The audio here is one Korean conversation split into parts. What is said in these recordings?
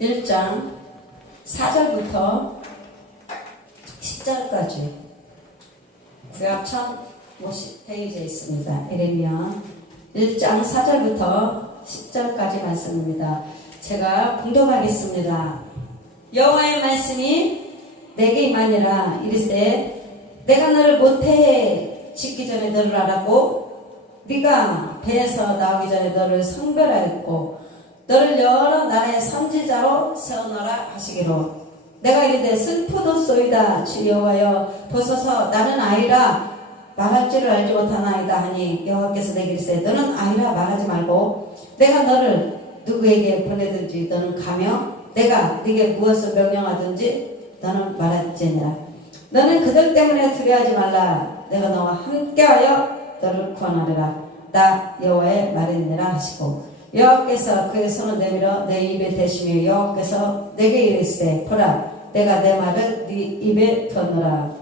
1장 4절부터 10절까지 구약 1050페이지에 있습니다. 예레미야 1장 4절부터 10절까지 말씀입니다. 제가 봉독하겠습니다. 여호와의 말씀이 내게 임하니라. 이르시되 내가 너를 모태에 짓기 전에 너를 알았고 네가 배에서 나오기 전에 너를 성별하였고 너를 여러 나라의 선지자로 세우노라 하시기로 내가 이르되 슬프도소이다 주 여호와여 보소서 나는 아이라 말할 줄을 알지 못하나이다 하니 여호와께서 내게 이르시되 너는 아이라 말하지 말고 내가 너를 누구에게 보내든지 너는 가며 내가 네게 무엇을 명령하든지 너는 말할지니라. 너는 그들 때문에 두려워하지 말라. 내가 너와 함께하여 너를 구원하리라. 나 여호와의 말이니라 하시고 여호와께서 그의 손을 내밀어 내 입에 대시며 여호와께서 내게 이르시되 보라 내가 내 말을 네 입에 두었노라.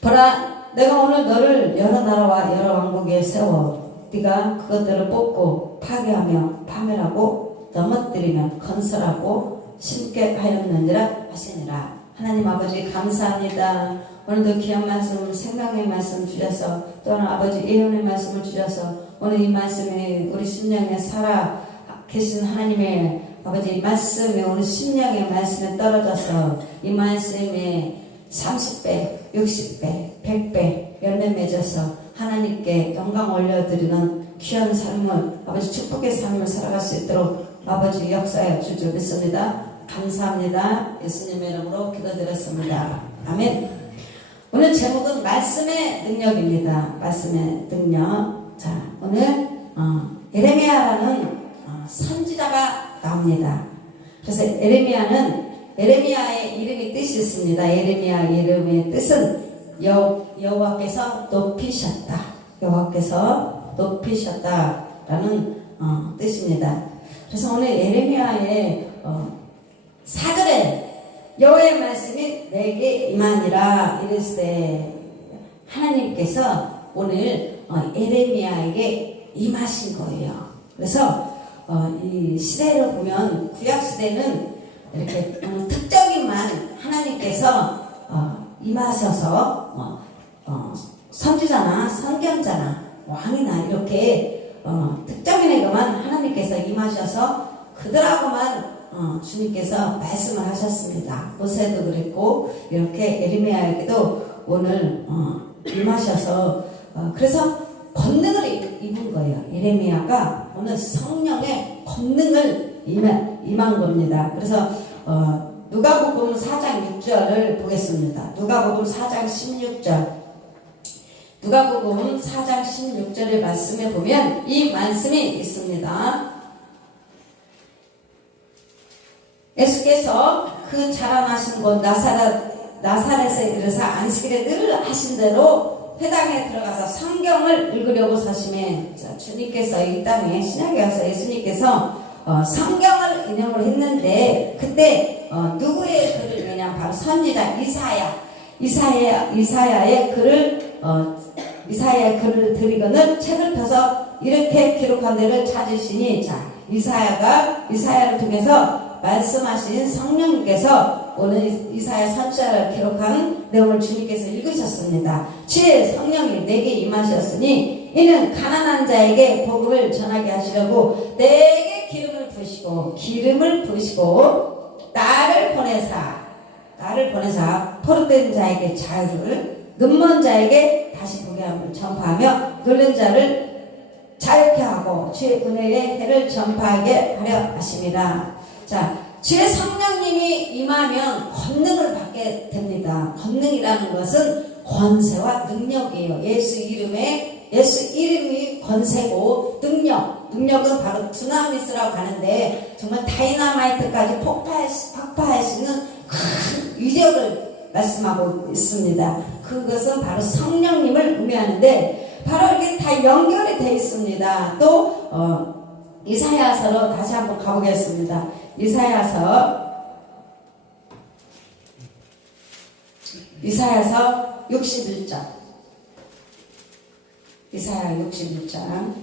보라 내가 오늘 너를 여러 나라와 여러 왕국에 세워 네가 그것들을 뽑고 파괴하며 파멸하고 넘어뜨리며 건설하고 심게 하였느니라 하시니라. 하나님 아버지 감사합니다. 오늘도 귀한 말씀 생명의 말씀 주셔서 또한 아버지 예언의 말씀을 주셔서 오늘 이 말씀이 우리 심령에 살아 계신 하나님의 아버지 말씀이 우리 심령의 말씀에 떨어져서 이 말씀에 30배, 60배, 100배 열매 맺어서 하나님께 영광 올려드리는 귀한 삶을 아버지 축복의 삶을 살아갈 수 있도록 아버지 역사에 주줄 믿습니다. 감사합니다. 예수님의 이름으로 기도드렸습니다. 아멘. 오늘 제목은 말씀의 능력입니다. 말씀의 능력. 자, 오늘 예레미야라는 선지자가 나옵니다. 그래서 예레미야의 이름이 뜻이 있습니다. 예레미야 이름의 뜻은 여호와께서 높이셨다. 여호와께서 높이셨다라는 뜻입니다. 그래서 오늘 예레미야의 4절에 여호와의 말씀이 내게 임하니라 이르시되 하나님께서 오늘 예레미야에게 임하신 거예요. 그래서 이 시대를 보면 구약 시대는 이렇게 특정인만 하나님께서 임하셔서 선지자나 선견자나 왕이나 이렇게 특정인에게만 하나님께서 임하셔서 그들하고만 주님께서 말씀을 하셨습니다. 모세도 그랬고 이렇게 예레미야에게도 오늘 임하셔서 그래서 권능을 입은 거예요. 예레미야가 오늘 성령의 권능을 임한 겁니다. 그래서 누가복음 4장 6절을 보겠습니다. 누가복음 4장 16절 누가복음 4장 16절의 말씀에 보면 이 말씀이 있습니다. 예수께서 그 자라나신 곳 나사렛에 이르사 안식일에 늘 하신 대로 회당에 들어가서 성경을 읽으려고 서심해 주님께서 이 땅에 신약에 와서 예수님께서 성경을 인용을 했는데 그때 누구의 글을 읽느냐 바로 선지자 이사야의 글을 드리거늘 책을 펴서 이렇게 기록한 데를 찾으시니 자 이사야를 통해서 말씀하신 성령님께서 오늘 이사야 선지자를 기록한 내용을 주님께서 읽으셨습니다. 주의 성령이 내게 임하셨으니 이는 가난한 자에게 복음을 전하게 하시려고 내게 기름을 부으시고 나를 보내사 포로된 자에게 자유를 눈먼 자에게 다시 보게 함을 전파하며 눌린 자를 자유케 하고 주의 은혜의 해를 전파하게 하려 하심이라. 자, 주의 성령님이 임하면 권능을 받게 됩니다. 권능이라는 것은 권세와 능력이에요. 예수 이름이 권세고 능력은 바로 두나미스라고 하는데 정말 다이나마이트까지 폭파할 수 있는 큰 위력을 말씀하고 있습니다. 그것은 바로 성령님을 의미하는데 바로 이렇게 다 연결이 되어 있습니다. 또 이사야서로 다시 한번 가보겠습니다. 이사야서 61장 이사야 61장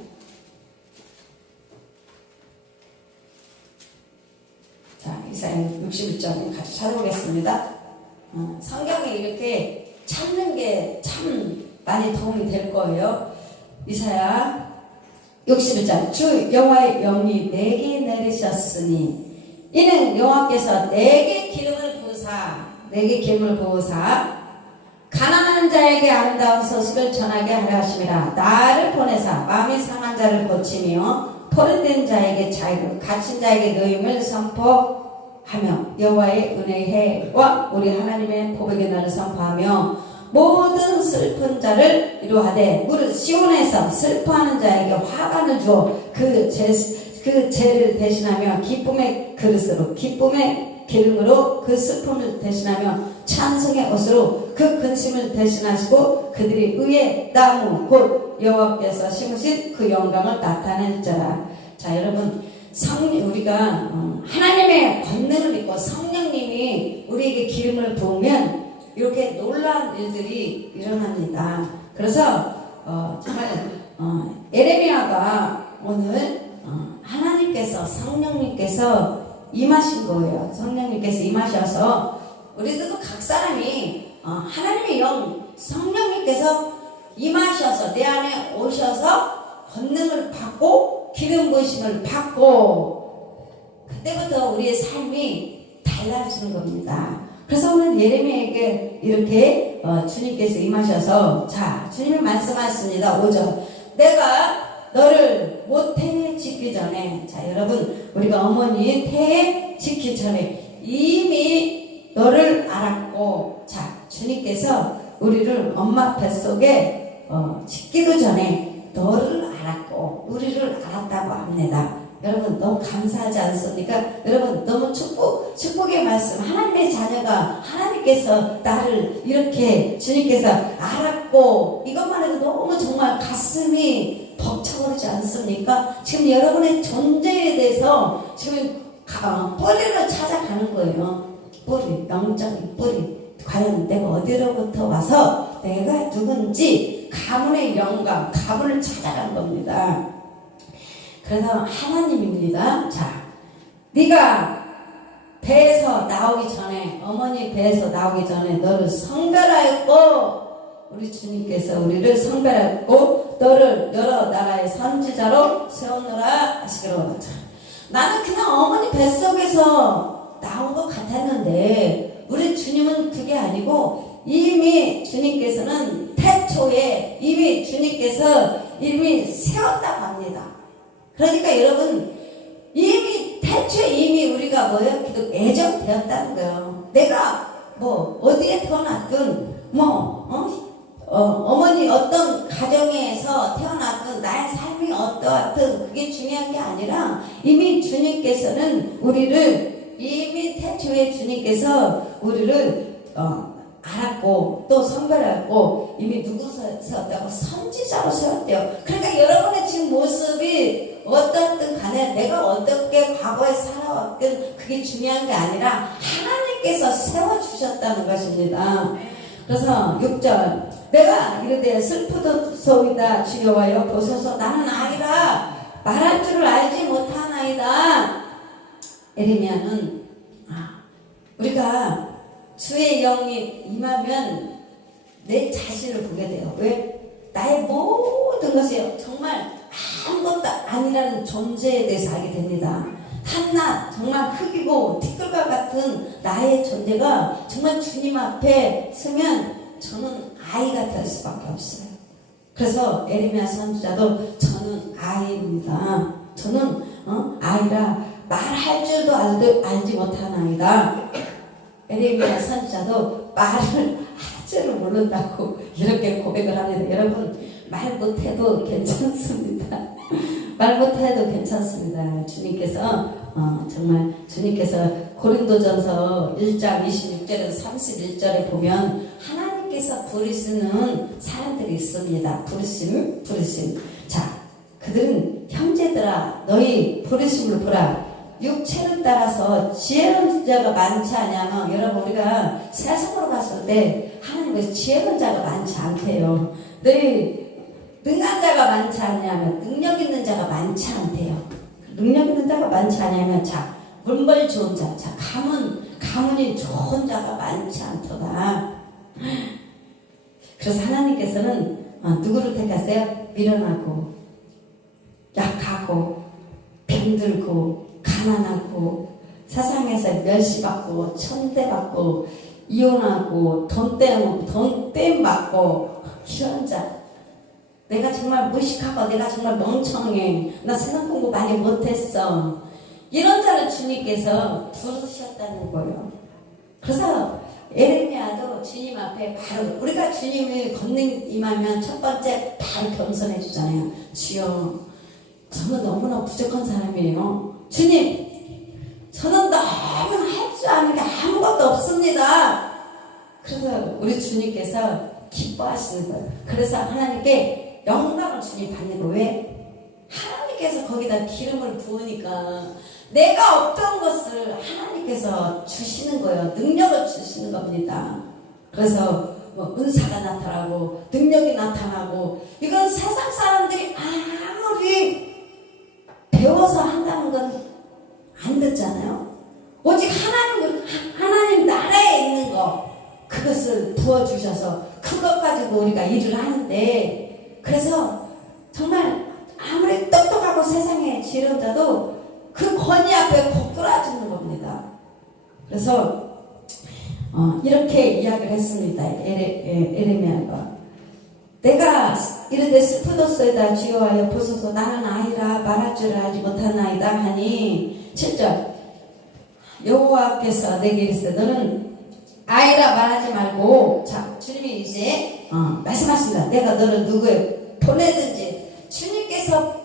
이사야 61장 같이 찾아보겠습니다. 성경에 이렇게 찾는 게 참 많이 도움이 될 거예요. 이사야 61장 주 여호와의 영이 내게 내리셨으니 이는 여호와께서 내게 기름을 부으사 가난한 자에게 아름다운 소식을 전하게 하려 하심이라. 나를 보내사 마음이 상한 자를 고치며 포로된 자에게 자유를, 갇힌 자에게 노임을 선포하며 여호와의 은혜의 해와 우리 하나님의 보복의 날을 선포하며 모든 슬픈 자를 위로하되 무릇 시온에서 슬퍼하는 자에게 화관을 주어 그 죄를 대신하며 기쁨의 그릇으로 기쁨의 기름으로 그 슬픔을 대신하며 찬송의 옷으로 그 근심을 대신하시고 그들이 의의 나무 곧 여호와께서 심으신 그 영광을 나타낼지라. 자, 여러분, 우리가 하나님의 권능을 믿고 성령님이 우리에게 기름을 부으면 이렇게 놀라운 일들이 일어납니다. 그래서 정말 에레미야가 오늘 하나님께서 성령님께서 임하신 거예요. 성령님께서 임하셔서 우리들도 각 사람이 하나님의 영 성령님께서 임하셔서 내 안에 오셔서 권능을 받고 기름 부으심을 받고 그때부터 우리의 삶이 달라지는 겁니다. 그래서 오늘 예레미야에게 이렇게 주님께서 임하셔서 자, 주님이 말씀하십니다. 5절 내가 너를 모태에 짓기 전에, 자, 여러분, 우리가 어머니 태에 짓기 전에 이미 너를 알았고, 자, 주님께서 우리를 엄마 뱃속에 짓기도 전에 너를 알았고 우리를 알았다고 합니다. 여러분, 너무 감사하지 않습니까? 여러분, 너무 축복의 말씀, 하나님의 자녀가 하나님께서 나를 이렇게 주님께서 알았고, 이것만 해도 너무 정말 가슴이 벅차오르지 않습니까? 지금 여러분의 존재에 대해서 지금 뿌리를 찾아가는 거예요. 뿌리, 영적인 뿌리. 과연 내가 어디로부터 와서 내가 누군지 가문의 영광, 가문을 찾아간 겁니다. 그래서 하나님입니다. 자, 네가 배에서 나오기 전에, 어머니 배에서 나오기 전에 너를 성별하였고, 우리 주님께서 우리를 성별하였고 너를 여러 나라의 선지자로 세우노라 하시기로. 나는 그냥 어머니 뱃속에서 나온 것 같았는데 우리 주님은 그게 아니고 이미 주님께서는 태초에 이미 주님께서 이미 세웠다고 합니다. 그러니까 여러분, 이미 태초에 이미 우리가 뭐예요? 애정되었다는 거예요. 내가 뭐 어디에 태어났든 어머니 어떤 가정에서 태어났든 나의 삶이 어떠하든 그게 중요한 게 아니라 이미 주님께서는 우리를 이미 태초에 주님께서 우리를 알았고 또 선별했고 이미 누구 세웠다고? 선지자로 세웠대요. 그러니까 여러분의 지금 모습이 어떻든 간에 내가 어떻게 과거에 살아왔든 그게 중요한 게 아니라 하나님께서 세워주셨다는 것입니다. 그래서 6절 내가 이르되 슬프도소이다 주여와여 보소서 나는 아이라 말할 줄을 알지 못하나이다. 에레미야는 우리가 주의 영이 임하면 내 자신을 보게 돼요. 왜? 나의 모든 것이 정말 아무것도 아니라는 존재에 대해서 알게 됩니다. 한낱 정말 흙이고 티끌과 같은 나의 존재가 정말 주님 앞에 서면 저는 아이가 될 수밖에 없어요. 그래서 에레미야 선지자도 저는 아이입니다. 저는 아이라 말할 줄도 알지 못한 아이다. 에레미야 선지자도 말을 할 줄을 모른다고 이렇게 고백을 합니다. 여러분, 말 못해도 괜찮습니다. 말 못해도 괜찮습니다. 주님께서 정말 주님께서 고린도전서 1장 26절에서 31절에 보면 하나님께서 부르시는 사람들이 있습니다. 부르심. 자, 그들은 형제들아 너희 부르심을 보라. 육체를 따라서 지혜로운 자가 많지 않냐면, 여러분 우리가 세상으로 봤을 때 하나님께서 지혜로운 자가 많지 않대요. 너희 능한 자가 많지 않냐면 능력 있는 자가 많지 않대요. 능력 있는 자가 많지 않냐면, 자, 문벌 좋은 자. 자, 가문이 좋은 자가 많지 않도다. 그래서 하나님께서는 누구를 택하세요? 미련하고 약하고 병들고 가난하고 세상에서 멸시받고 천대받고 이혼하고 돈댐 받고 이런 자. 내가 정말 무식하고 내가 정말 멍청해. 나 세상 공부 많이 못했어. 이런 자를 주님께서 부르셨다는 거예요. 그래서 에레미야도 주님 앞에 바로 우리가 주님을 걷는 임하면 첫 번째 바로 겸손해 주잖아요. 주여, 저는 너무나 부족한 사람이에요. 주님, 저는 너무나 할 줄 아는 게 아무것도 없습니다. 그래서 우리 주님께서 기뻐하시는 거예요. 그래서 하나님께 영광을 주님 받는 거예요. 왜? 하나님께서 거기다 기름을 부으니까 내가 없던 것을 하나님께서 주시는 거예요. 능력을 주시는 겁니다. 그래서 뭐 은사가 나타나고 능력이 나타나고 이건 세상 사람들이 아무리 배워서 한다는 건 안 듣잖아요. 오직 하나님 나라에 있는 거 그것을 부어주셔서 그것 가지고 우리가 일을 하는데, 그래서 정말 아무리 똑똑하고 세상에 지혜로운 자도 그 권위 앞에 고꾸라지는 겁니다. 그래서 이렇게 이야기를 했습니다. 에레미야가 내가 이르되 스푸도스에다 주여하여 보소서 나는 아이라 말할 줄 알지 못하나이다 하니 7절 여호와께서 내게 이르시되 너는 아이라 말하지 말고, 자 주님이 이제 말씀하십니다. 내가 너를 누구에 보내든지 주님께서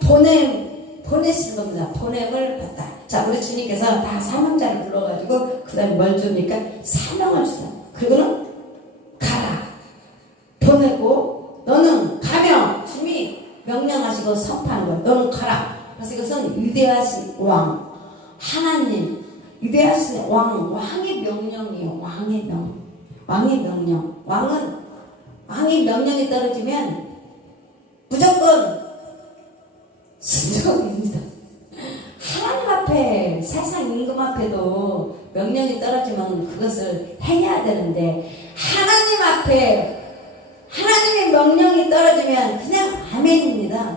보내신 겁니다. 보냄을 받다. 자, 우리 주님께서 다 사명자를 불러가지고 그 다음에 뭘 줍니까? 사명을 주다. 그리고는 가라. 보내고 너는 가며 주님이 명령하시고 선포하는 거예요. 너는 가라. 그래서 이것은 위대하신 왕, 하나님, 위대하신 왕의 명령이에요. 왕의 명령. 왕의 명령이 떨어지면 무조건 순종입니다. 하나님 앞에, 세상 임금 앞에도 명령이 떨어지면 그것을 행해야 되는데, 하나님 앞에 하나님의 명령이 떨어지면 그냥 아멘입니다.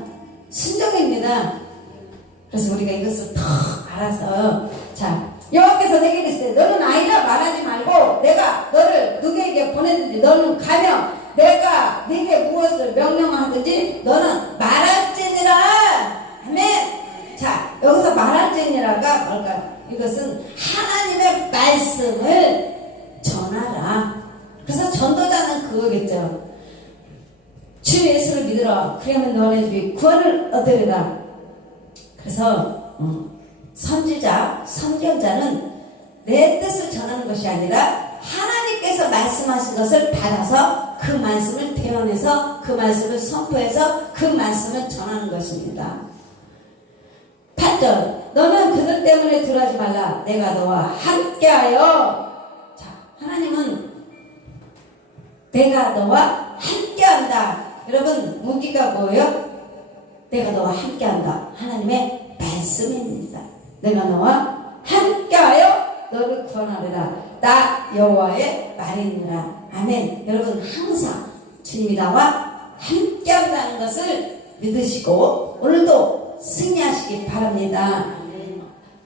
순종입니다. 그래서 우리가 이것을 더 알아서, 자 여호와께서 내게 이르시되 너는 아이라 말하지 말고 내가 너를 누구에게 보내든지 너는 가며 내가 네게 무엇을 명령하든지 너는 말할지니라. 아멘. 자, 여기서 말할지니라가 뭘까요? 이것은 하나님의 말씀을 전하라. 그래서 전도자는 그거겠죠. 주 예수를 믿으라. 그러면 너네들이 구원을 얻으리라. 그래서 선지자, 선견자는 내 뜻을 전하는 것이 아니라 하나님께서 말씀하신 것을 받아서 그 말씀을 대언해서 그 말씀을 선포해서 그 말씀을 전하는 것입니다. 8절 너는 그들 때문에 들어하지 말라. 내가 너와 함께하여. 자, 하나님은 내가 너와 함께한다. 여러분, 무기가 뭐예요? 내가 너와 함께한다. 하나님의 말씀입니다. 내가 너와 함께하여 너를 구원하리라. 나 여호와의 말이니라. 아멘. 여러분, 항상 주님이 나와 함께한다는 것을 믿으시고 오늘도 승리하시기 바랍니다.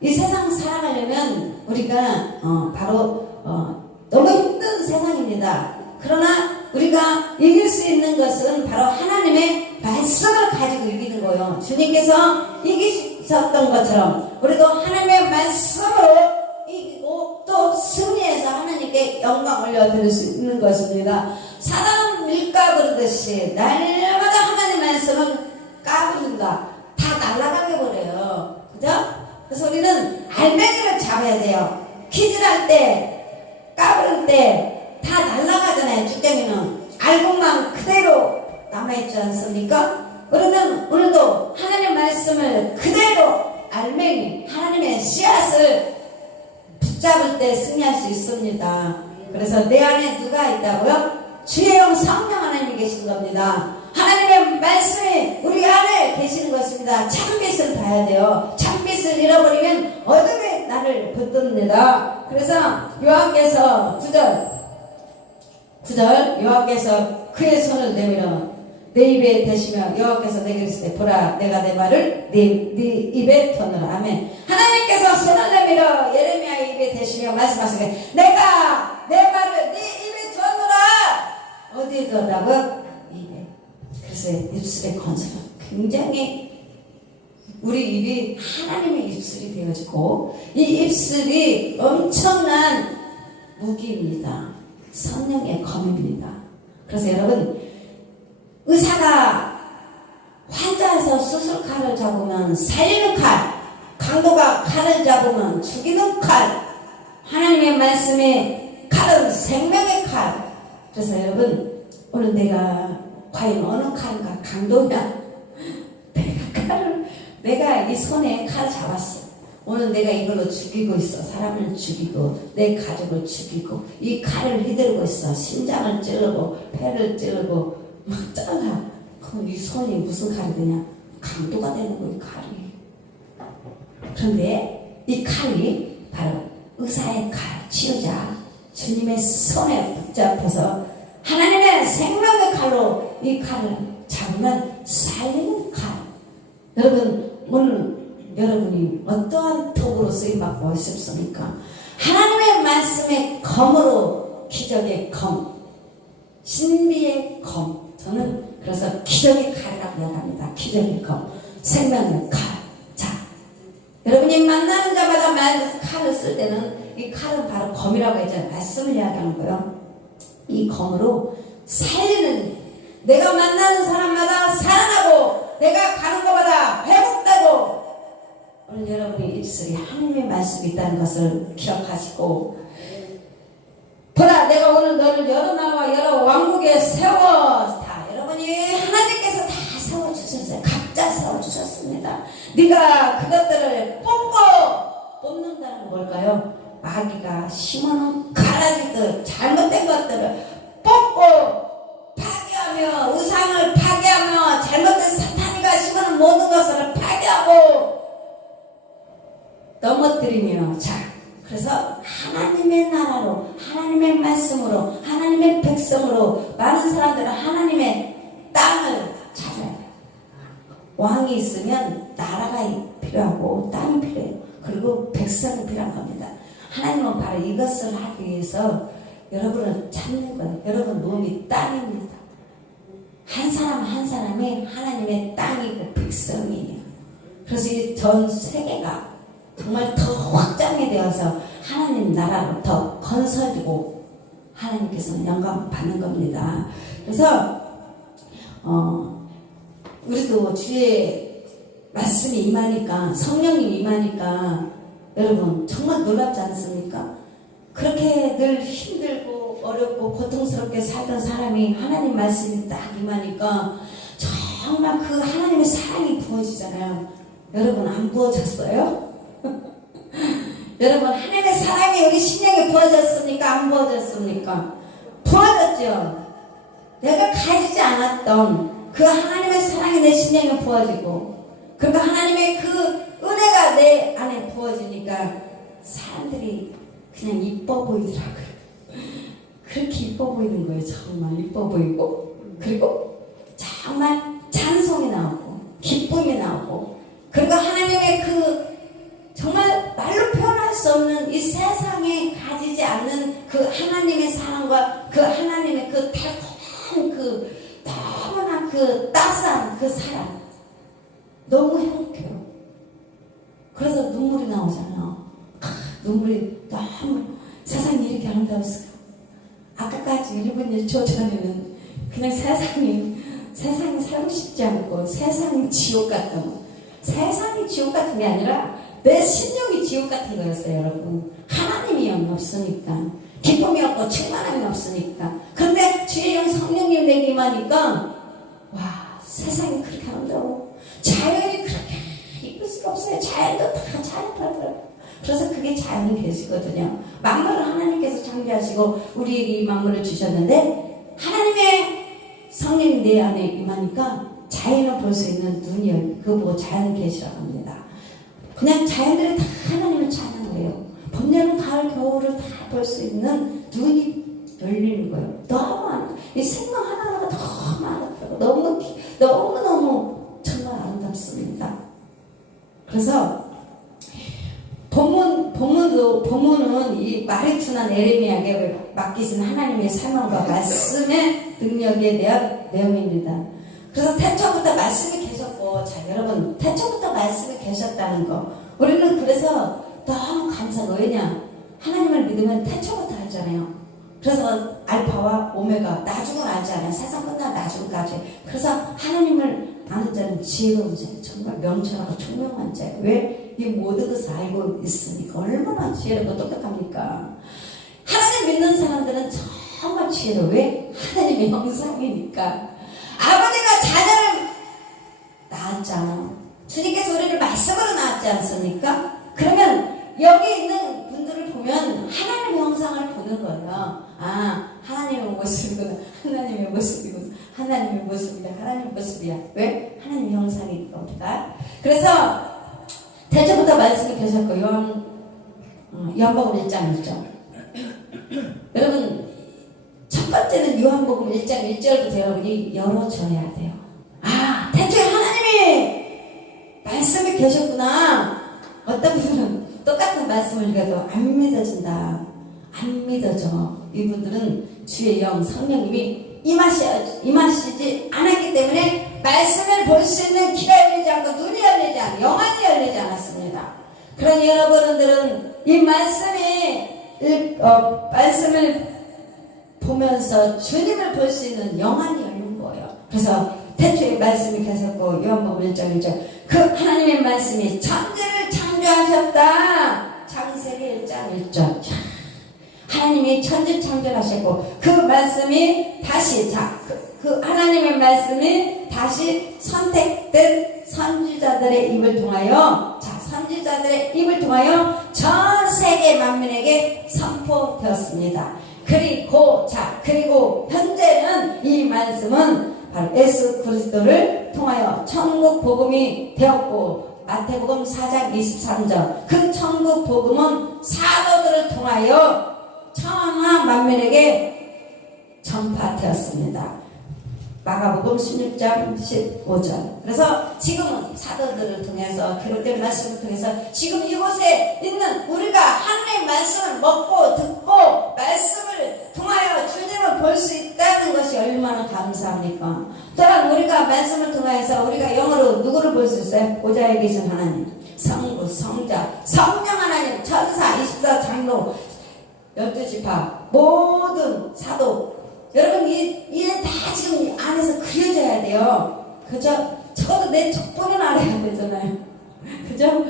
이 세상 살아가려면 우리가 바로 너무 힘든 세상입니다. 그러나 우리가 이길 수 있는 것은 바로 하나님의 말씀을 가지고 이기는 거예요. 주님께서 이기셨던 것처럼 우리도 하나님의 말씀으로 이기고 또 승리해서 하나님께 영광 올려드릴 수 있는 것입니다. 사단은 밀가 그러듯이 날마다 하나님 말씀은 까부린다. 다 날아가게 버려요. 그죠? 그래서 우리는 알맹이를 잡아야 돼요. 퀴즈할 때, 까부릴 때 다 날아가잖아요. 쭉쟁이는 알고만 그대로 남아있지 않습니까? 그러면 오늘도 하나님 말씀을 그대로 알맹이, 하나님의 씨앗을 붙잡을 때 승리할 수 있습니다. 그래서 내 안에 누가 있다고요? 주의 영 성령 하나님이 계신 겁니다. 하나님의 말씀이 우리 안에 계시는 것입니다. 참빛을 봐야 돼요. 참빛을 잃어버리면 어둠에 나를 붙듭니다. 그래서 여호와께서 9절 여호와께서 그의 손을 내밀어 내 입에 대시며 여호와께서 내게 이르시되 보라 내가 내 말을 네 입에 터느라. 아멘. 하나님께서 손을 내밀어 예레미야의 입에 대시며 말씀하시되 내가 내 말을 네 입에 터느라. 어디에 두었다고? 입에. 그래서 입술의 건설은 굉장히 우리 입이 하나님의 입술이 되어지고 이 입술이 엄청난 무기입니다. 성령의 검입니다. 그래서 여러분 의사가 환자에서 수술칼을 잡으면 살리는 칼, 강도가 칼을 잡으면 죽이는 칼, 하나님의 말씀의 칼은 생명의 칼. 그래서 여러분 오늘 내가 과연 어느 칼인가? 강도냐? 내가 이 손에 칼을 잡았어. 오늘 내가 이걸로 죽이고 있어. 사람을 죽이고 내 가족을 죽이고 이 칼을 휘두르고 있어. 심장을 찌르고 폐를 찌르고 막 잘라. 그럼 이 손이 무슨 칼이 되냐? 강도가 되는 거예요. 이 칼이. 그런데 이 칼이 바로 의사의 칼, 치유자 주님의 손에 붙잡혀서 하나님의 생명의 칼로 이 칼을 잡으면 살리는 칼. 여러분 오늘 여러분이 어떠한 도구로 쓰임받고 싶습니까? 하나님의 말씀의 검으로 기적의 검, 신비의 검. 저는 그래서 기적의 칼이라고 이야기합니다. 기적의 검, 생명의 칼. 자, 여러분이 만나는 자마다 칼을 쓸 때는 이 칼은 바로 검이라고 했잖아요. 말씀을 이야기하는 거예요. 이 검으로 살리는, 내가 만나는 사람마다 살아나고 내가 가는 곳마다 회복되고. 오늘 여러분이 입술이 하나님의 말씀이 있다는 것을 기억하시고, 보라 내가 오늘 너를 여러 나라와 여러 왕국에 세웠다. 여러분이 하나님께서 다 세워주셨어요. 각자 세워주셨습니다. 네가 그것들을 뽑는다는 건 뭘까요? 마귀가 심어놓은 가라지들, 잘못된 것들을 뽑고 파괴하며, 우상을 파괴하며, 잘못된 사탄이가 심어놓은 모든 것을 파괴하고 넘어뜨리며. 자, 그래서 하나님의 나라로, 하나님의 말씀으로, 하나님의 백성으로 많은 사람들은 하나님의 땅을 찾아야 돼요. 왕이 있으면 나라가 필요하고 땅이 필요해요. 그리고 백성이 필요한 겁니다. 하나님은 바로 이것을 하기 위해서 여러분을 찾는 거예요. 여러분 몸이 땅입니다. 한 사람 한 사람이 하나님의 땅이고 백성이에요. 그래서 이 전 세계가 정말 더 확장이 되어서 하나님 나라로 더 건설되고 하나님께서는 영광을 받는 겁니다. 그래서 우리도 주의 말씀이 임하니까, 성령이 임하니까 여러분 정말 놀랍지 않습니까? 그렇게 늘 힘들고 어렵고 고통스럽게 살던 사람이 하나님 말씀이 딱 임하니까 정말 그 하나님의 사랑이 부어지잖아요. 여러분 안 부어졌어요? 여러분 하나님의 사랑이 우리 신령에 부어졌습니까? 안 부어졌습니까? 부어졌죠. 내가 가지지 않았던 그 하나님의 사랑이 내 신령에 부어지고, 그러니까 하나님의 그 은혜가 내 안에 부어지니까 사람들이 그냥 이뻐 보이더라고요. 그렇게 이뻐 보이는 거예요. 정말 이뻐 보이고, 그리고 정말 찬송이 나오고 기쁨이 나오고, 그리고 하나님의 그 정말 말로 표현할 수 없는 이 세상에 가지지 않는 그 하나님의 사랑과 그 하나님의 그 달콤한 그 너무나 그 따스한 그 사랑, 너무 행복해요. 그래서 눈물이 나오잖아요. 눈물이 너무, 세상이 이렇게 아름다웠어요. 아까까지 1분 1초 전에는 그냥 세상이 살고 싶지 않고 세상이 지옥 같던 거. 세상이 지옥 같은 게 아니라 내 심령이 지옥 같은 거였어요. 여러분 하나님이 없으니까, 기쁨이 없고 충만함이 없으니까. 그런데 주의 영 성령님 내게 임하니까 와, 세상이 그렇게 아름다워. 자연이 그렇게 이쁠 수가 없어요. 자연도 다 자연하더라고요. 그래서 그게 자연이 계시거든요. 만물을 하나님께서 창조하시고 우리에게 이 만물을 주셨는데, 하나님의 성령이 내 안에 임하니까 자연을 볼 수 있는 눈이, 그거 보고 자연 계시라고 합니다. 그냥 자연들이 다 하나님을 찾는 거예요. 봄, 여름, 가을, 겨울을 다 볼 수 있는 눈이 열리는 거예요. 너무 이 생명 하나하나가 너무 아름다워. 너무너무 정말 아름답습니다. 그래서 본문은 이 마리투나 에레미야에게 맡기신 하나님의 사명과 말씀의 능력에 대한 내용입니다. 그래서 태초부터 말씀이 계셨고, 자 여러분, 태초부터 말씀이 계셨다는 거, 우리는 그래서 너무 감사해요. 왜냐, 하나님을 믿으면 태초부터 알잖아요. 그래서 알파와 오메가, 나중은 알지 않아요. 세상 끝난 나중까지. 그래서 하나님을 아는 자는 지혜로운 자예요. 정말 명철하고 총명한 자예요. 왜? 이 모든 것을 알고 있으니까. 얼마나 지혜롭고 똑똑합니까? 하나님 믿는 사람들은 정말 지혜로워. 왜? 하나님의 형상이니까. 아버지가 자녀를 낳았잖아요. 주님께서 우리를 말씀으로 낳았지 않습니까? 그러면 여기 있는 분들을 보면 하나님의 형상을 보는 거예요. 아, 하나님의 모습이구나. 하나님의 모습이구나. 하나님의 모습이야. 하나님의 모습이야. 왜? 하나님의 형상이니까 우리가. 그래서 태초부터 말씀이 계셨고, 요한복음 1장 1절. 여러분, 첫 번째는 요한복음 1장 1절부터 여러분이 열어줘야 돼요. 아, 태초에 하나님이 말씀이 계셨구나. 어떤 분은 똑같은 말씀을 읽어도 안 믿어진다. 안 믿어져. 이분들은 주의 영, 성령님이 임하시지 않았기 때문에 말씀을 볼 수 있는 귀가 열리지 않고 눈이 열리지 않고 영안이 열리지 않았습니다. 그러니 여러분들은 이 말씀을 보면서 주님을 볼 수 있는 영안이 열린 거예요. 그래서 태초에 말씀이 계셨고, 요한복음 1장 1절, 그 하나님의 말씀이 천지를 창조하셨다. 창세기 1장 1절. 하나님이 천지 창조하셨고, 그 말씀이 다시, 그 하나님의 말씀이 다시 선택된 선지자들의 입을 통하여, 선지자들의 입을 통하여 전 세계 만민에게 선포되었습니다. 그리고 현재는 이 말씀은 바로 예수 그리스도를 통하여 천국 복음이 되었고, 마태복음 4장 23절, 그 천국 복음은 사도들을 통하여 천하 만민에게 전파되었습니다. 마가복음 16장 15절. 그래서 지금은 사도들을 통해서, 기록된 말씀을 통해서 지금 이곳에 있는 우리가 하나님의 말씀을 먹고 듣고 말씀을 통하여 주님을 볼 수 있다는 것이 얼마나 감사합니까? 또한 우리가 말씀을 통해서 우리가 영으로 누구를 볼 수 있어요? 보좌에 계신 하나님, 성부, 성자, 성령 하나님, 천사, 24장로, 12지파, 모든 사도, 여러분 이게 다 지금 안에서 그려져야 돼요. 그죠? 적어도 내 족보는 알아야 되잖아요. 그죠?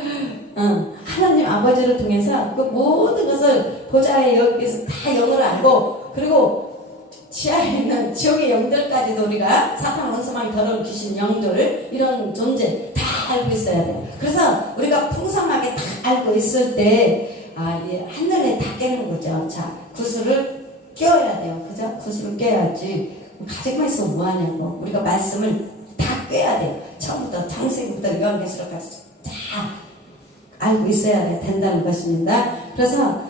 하나님 아버지를 통해서 그 모든 것을 보좌에 여기서 다 영을 알고, 그리고 지하에 있는 지옥의 영들까지도 우리가 사탄 원수망이 더러운 귀신 영들, 이런 존재 다 알고 있어야 돼요. 그래서 우리가 풍성하게 다 알고 있을 때 한눈에 다 깨는 거죠. 자, 구슬을 껴야 돼요. 그죠? 구슬을 껴야지. 가지고만 있으면 뭐하냐고. 우리가 말씀을 다 껴야 돼요. 처음부터 창세기부터 요한계시록까지 다 알고 있어야 된다는 것입니다. 그래서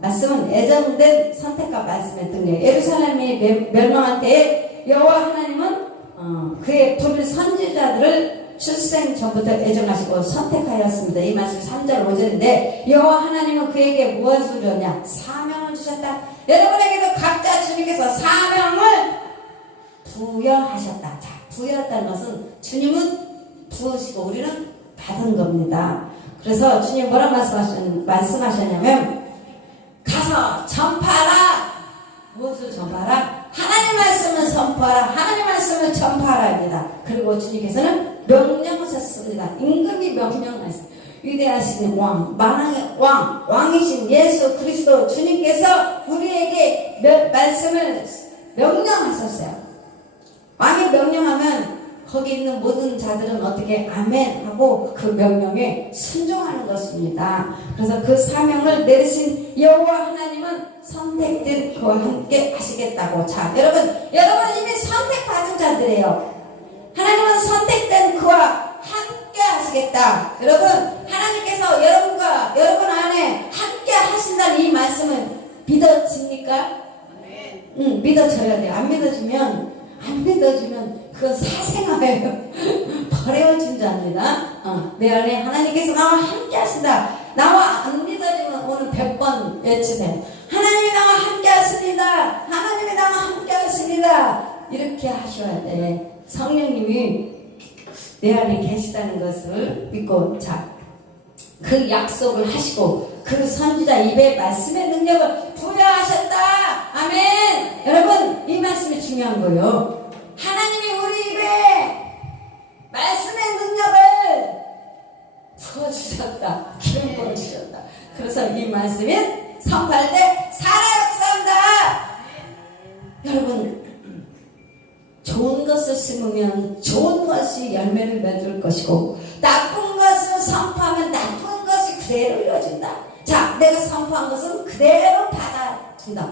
말씀은 예정된 선택과 말씀의 능력. 예루살렘이 멸망할 때에 여호와 하나님은 그의 부를 선지자들을 출생 전부터 예정하시고 선택하였습니다. 이 말씀 3절 5절인데, 여호와 하나님은 그에게 무엇을 줬냐? 사명을 주셨다. 여러분에게도 각자 주님께서 사명을 부여하셨다. 자, 부여했다는 것은 주님은 부으시고 우리는 받은 겁니다. 그래서 주님 뭐라 말씀하셨냐면, 가서 전파하라. 무엇을 전파하라? 하나님 말씀을 선포하라. 하나님 말씀을 전파하라입니다. 그리고 주님께서는 명령하셨습니다. 임금이 명령하셨습니다. 위대하신 왕, 만왕의 왕이신 예수 그리스도 주님께서 우리에게 말씀을 명령하셨어요. 왕이 명령하면 거기 있는 모든 자들은 어떻게 아멘 하고 그 명령에 순종하는 것입니다. 그래서 그 사명을 내리신 여호와 하나님은 선택된 그와 함께 하시겠다고. 자, 여러분은 이미 선택받은 자들이에요. 하나님은 선택된 그와 함께 함께 하시겠다. 여러분, 하나님께서 여러분 안에 함께 하신다는 이 말씀은 믿어집니까? 응, 믿어져야 돼요. 안 믿어지면 그건 사생아예요. 버려진 자입니다. 내 안에 하나님께서 나와 함께 하신다. 나와 안 믿어지면 오늘 100번 외치세요. 하나님이 나와 함께 하십니다. 하나님이 나와 함께 하십니다. 이렇게 하셔야 돼. 성령님이 내 안에 계시다는 것을 믿고, 그 약속을 하시고 그 선지자 입에 말씀의 능력을 부여하셨다. 아멘. 여러분, 이 말씀이 중요한 거예요. 하나님이 우리 입에 말씀의 능력을 부어주셨다. 기름 부어주셨다. 그래서 이 말씀이 선포할 때 살아 역사한다. 여러분, 좋은 것을 심으면 좋은 것이 열매를 맺을 것이고, 나쁜 것을 선포하면 나쁜 것이 그대로 이루어진다. 자, 내가 선포한 것은 그대로 받아준다.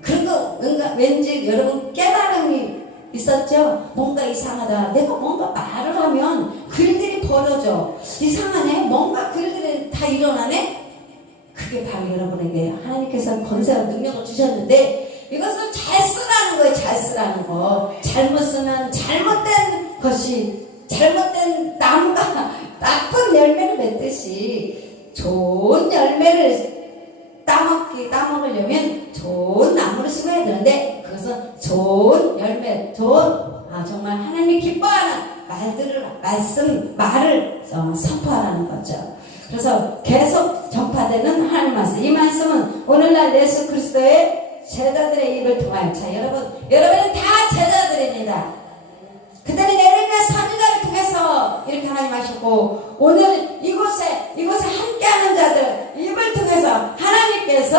그리고 왠지 여러분 깨달음이 있었죠? 뭔가 이상하다. 내가 뭔가 말을 하면 그 일들이 벌어져. 이상하네? 뭔가 그 일들이 다 일어나네? 그게 바로 여러분에게 하나님께서 권세와 능력을 주셨는데, 이것을 잘 쓰라는 거예요. 잘 쓰라는 거. 잘못 쓰면 잘못된 것이, 잘못된 나무가 나쁜 열매를 맺듯이 좋은 열매를 따먹으려면 좋은 나무를 심어야 되는데, 그것은 좋은 열매, 정말 하나님이 기뻐하는 말을 선포하라는 거죠. 그래서 계속 전파되는 하나님 말씀. 이 말씀은 오늘날 예수 그리스도의 제자들의 입을 통하여, 자, 여러분은 다 제자들입니다. 그들은 예레미야 선지자를 통해서 이렇게 하나님 하셨고, 오늘 이곳에 함께하는 자들 입을 통해서 하나님께서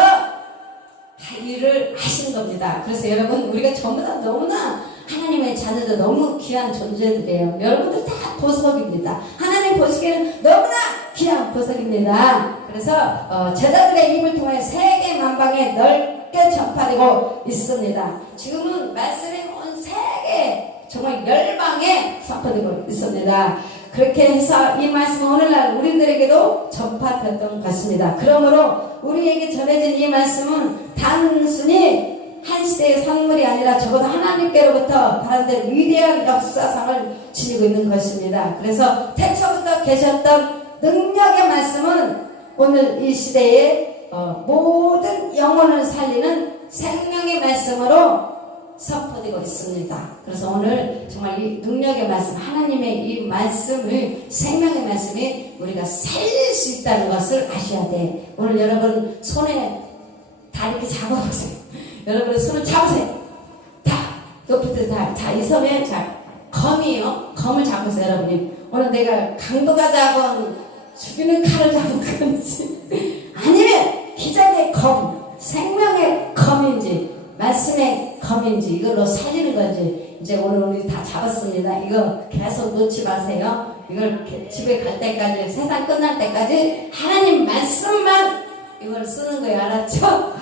일을 하신 겁니다. 그래서 여러분, 우리가 전부 다 너무나 하나님의 자녀들, 너무 귀한 존재들이에요. 여러분들 다 보석입니다. 하나님 보시기에는 너무나 귀한 보석입니다. 그래서 제자들의 입을 통해 세계 만방에 넓게 전파되고 있습니다. 지금은 말씀이 온 세계, 정말 열방에 선포되고 있습니다. 그렇게 해서 이 말씀은 오늘날 우리들에게도 전파되었던 것입니다. 그러므로 우리에게 전해진 이 말씀은 단순히 한 시대의 산물이 아니라 적어도 하나님께로부터 받은 위대한 역사상을 지니고 있는 것입니다. 그래서 태초부터 계셨던 능력의 말씀은 오늘 이 시대의 모든 영혼을 살리는 생명의 말씀으로 선포되고 있습니다. 그래서 오늘 정말 이 능력의 말씀, 하나님의 이 말씀을, 생명의 말씀이 우리가 살릴 수 있다는 것을 아셔야 돼. 오늘 여러분 손에 다 이렇게 잡아보세요. 여러분의 손을 잡으세요. 다 높이 들어. 자, 이 손에 검이에요. 검을 잡으세요, 여러분이. 오늘 내가 강도가 잡은 죽이는 칼을 잡은 건지, 아니면 기적의 검, 생명의 검인지, 말씀의 검인지, 이걸로 살리는 건지, 이제 오늘 우리 다 잡았습니다. 이거 계속 놓지 마세요. 이걸 집에 갈 때까지, 세상 끝날 때까지 하나님 말씀만 이걸 쓰는 거예요. 알았죠? 자,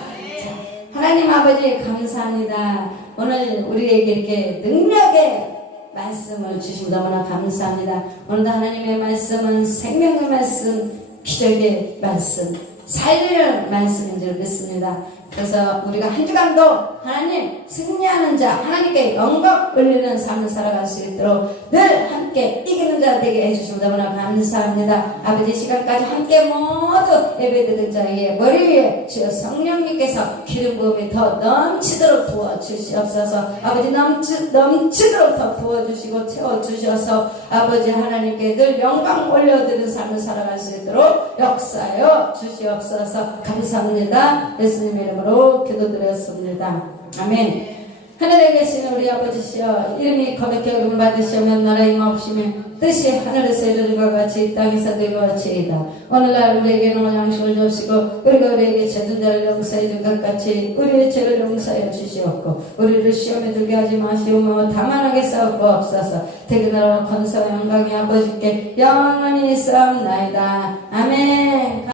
하나님 아버지 감사합니다. 오늘 우리에게 이렇게 능력의 말씀을 주시면 너무나 감사합니다. 오늘도 하나님의 말씀은 생명의 말씀, 기적의 말씀, 살리는 말씀인 줄 믿습니다. 그래서 우리가 한 주간도 하나님 승리하는 자, 하나님께 영광 올리는 삶을 살아갈 수 있도록 늘 함께 이기는 자 되게 해주시면 너무나 감사합니다. 아버지, 시간까지 함께 모두 예배드린 자의 머리 위에 주여 성령님께서 기름 부음이 더 넘치도록 부어주시옵소서. 아버지, 넘치도록 더 부어주시고 채워주셔서 아버지 하나님께 늘 영광 올려드리는 삶을 살아갈 수 있도록 역사하여 주시옵소서. 감사합니다. 예수님의 이름으로 기도드렸습니다. 아멘. 하늘에 계시는 우리 아버지시여, 이름이 거룩히 여김을 받으시오며 나라의 임하옵시며 뜻이 하늘에서 이루어진 것 같이 이 땅에서도 이루어지이다. 오늘날 우리에게 오늘 양식을 주시고 우리가 우리에게 죄진 자를 용서해 준 것 같이 우리의 죄를 용서해 주시옵고 우리를 시험에 들게 하지 마시오며 다만하게 싸우고 없어서 대그나라와 권세와 영광이 아버지께 영원히 있사옵나이다. 아멘.